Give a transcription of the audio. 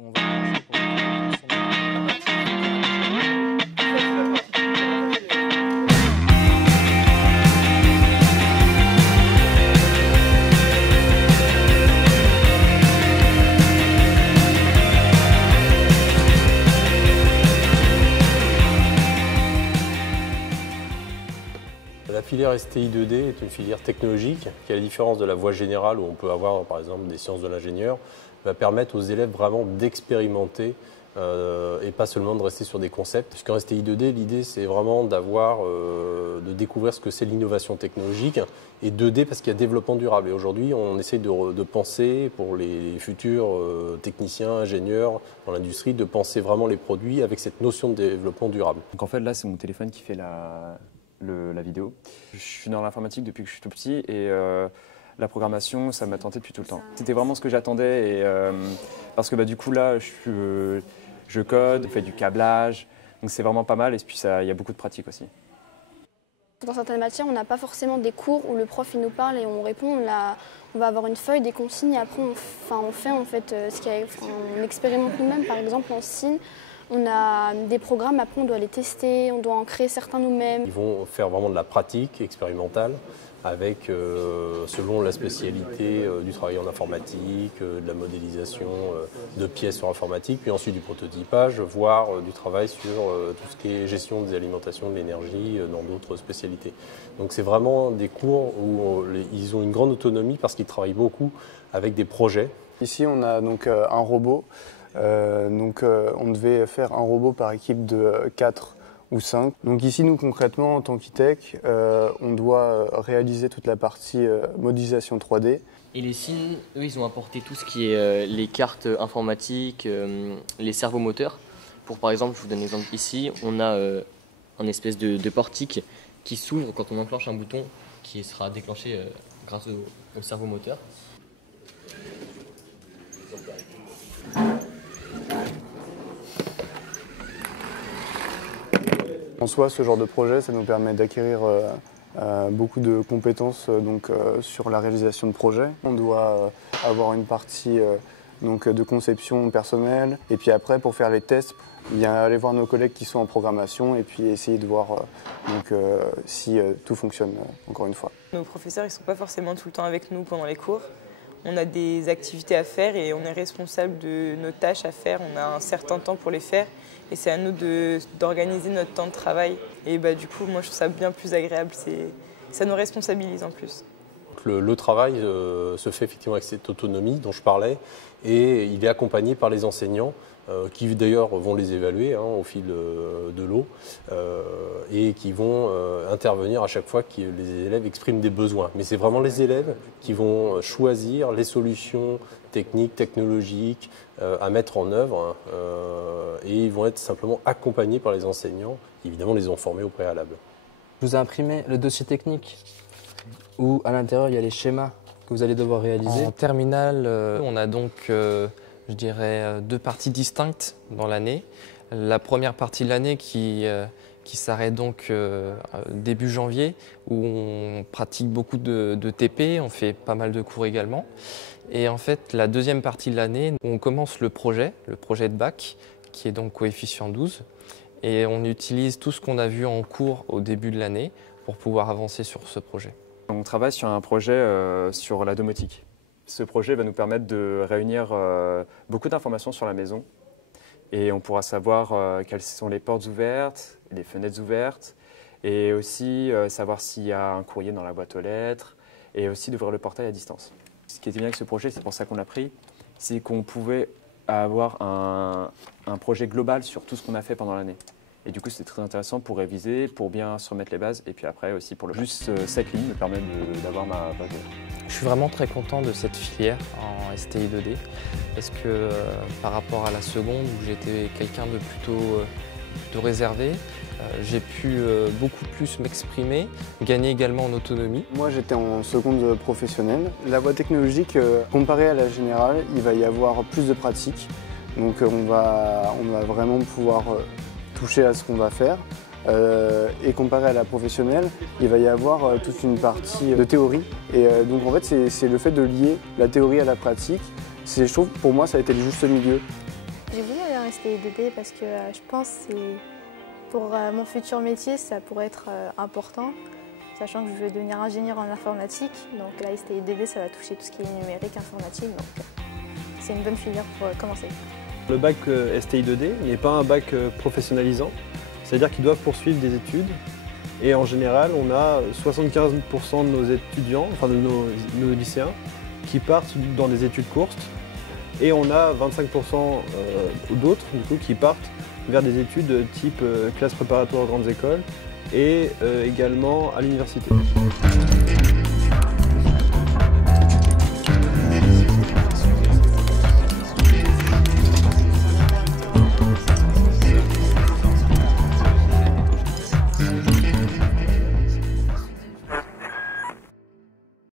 On va commencer pour la La filière STI 2D est une filière technologique qui, à la différence de la voie générale où on peut avoir par exemple des sciences de l'ingénieur, va permettre aux élèves vraiment d'expérimenter et pas seulement de rester sur des concepts. Puisqu'en STI 2D, l'idée c'est vraiment de découvrir ce que c'est l'innovation technologique et 2D parce qu'il y a développement durable. Et aujourd'hui, on essaye de penser pour les futurs techniciens, ingénieurs dans l'industrie, de penser vraiment les produits avec cette notion de développement durable. Donc en fait là, c'est mon téléphone qui fait la vidéo. Je suis dans l'informatique depuis que je suis tout petit et la programmation, ça m'a tenté depuis tout le temps. C'était vraiment ce que j'attendais parce que du coup là, je code, je fais du câblage, donc c'est vraiment pas mal et puis il y a beaucoup de pratique aussi. Dans certaines matières, on n'a pas forcément des cours où le prof il nous parle et on répond. On va avoir une feuille, des consignes et après on expérimente nous-mêmes. Par exemple en Cine, on a des programmes, après on doit les tester, on doit en créer certains nous-mêmes. Ils vont faire vraiment de la pratique expérimentale avec, selon la spécialité, du travail en informatique, de la modélisation de pièces sur informatique, puis ensuite du prototypage, voire du travail sur tout ce qui est gestion des alimentations de l'énergie dans d'autres spécialités. Donc c'est vraiment des cours où ils ont une grande autonomie parce qu'ils travaillent beaucoup avec des projets. Ici on a donc un robot. On devait faire un robot par équipe de 4 ou 5. Donc ici, nous concrètement, en tant qu'ITech, on doit réaliser toute la partie modélisation 3D. Et les Cine, eux, ils ont apporté tout ce qui est les cartes informatiques, les servomoteurs. Pour par exemple, je vous donne un exemple ici, on a un espèce de portique qui s'ouvre quand on enclenche un bouton qui sera déclenché grâce au servomoteur. En soi, ce genre de projet, ça nous permet d'acquérir beaucoup de compétences sur la réalisation de projets. On doit avoir une partie de conception personnelle et puis après, pour faire les tests, aller voir nos collègues qui sont en programmation et puis essayer de voir si tout fonctionne encore une fois. Nos professeurs ne sont pas forcément tout le temps avec nous pendant les cours. On a des activités à faire et on est responsable de nos tâches à faire. On a un certain temps pour les faire et c'est à nous d'organiser notre temps de travail. Et du coup, moi, je trouve ça bien plus agréable. Ça nous responsabilise en plus. Le travail se fait effectivement avec cette autonomie dont je parlais et il est accompagné par les enseignants qui d'ailleurs vont les évaluer au fil de l'eau et qui vont intervenir à chaque fois que les élèves expriment des besoins. Mais c'est vraiment les élèves qui vont choisir les solutions techniques, technologiques à mettre en œuvre et ils vont être simplement accompagnés par les enseignants qui évidemment les ont formés au préalable. Je vous ai imprimé le dossier technique où à l'intérieur il y a les schémas que vous allez devoir réaliser. En terminale, on a donc je dirais deux parties distinctes dans l'année. La première partie de l'année qui s'arrête donc début janvier où on pratique beaucoup de TP, on fait pas mal de cours également. Et en fait, la deuxième partie de l'année, on commence le projet de bac qui est donc coefficient 12 et on utilise tout ce qu'on a vu en cours au début de l'année pour pouvoir avancer sur ce projet. On travaille sur un projet sur la domotique. Ce projet va nous permettre de réunir beaucoup d'informations sur la maison et on pourra savoir quelles sont les portes ouvertes, les fenêtres ouvertes et aussi savoir s'il y a un courrier dans la boîte aux lettres et aussi d'ouvrir le portail à distance. Ce qui était bien avec ce projet, c'est pour ça qu'on l'a pris, c'est qu'on pouvait avoir un projet global sur tout ce qu'on a fait pendant l'année. Et du coup, c'est très intéressant pour réviser, pour bien se remettre les bases et puis après aussi pour le juste cette ligne me permet d'avoir ma base. Je suis vraiment très content de cette filière en STI 2D parce que par rapport à la seconde où j'étais quelqu'un de plutôt réservé, j'ai pu beaucoup plus m'exprimer, gagner également en autonomie. Moi j'étais en seconde professionnelle. La voie technologique, comparée à la générale, il va y avoir plus de pratique. Donc on va vraiment pouvoir toucher à ce qu'on va faire. Et comparé à la professionnelle, il va y avoir toute une partie de théorie. Et donc en fait, c'est le fait de lier la théorie à la pratique. Je trouve, pour moi, ça a été le juste milieu. STI 2D parce que je pense que pour mon futur métier, ça pourrait être important, sachant que je veux devenir ingénieur en informatique. Donc la STI 2D, ça va toucher tout ce qui est numérique, informatique. Donc c'est une bonne filière pour commencer. Le bac STI 2D n'est pas un bac professionnalisant, c'est-à-dire qu'ils doivent poursuivre des études. Et en général, on a 75% de nos étudiants, enfin de nos lycéens, qui partent dans des études courtes. Et on a 25% d'autres du coup, qui partent vers des études type classe préparatoire aux grandes écoles et également à l'université.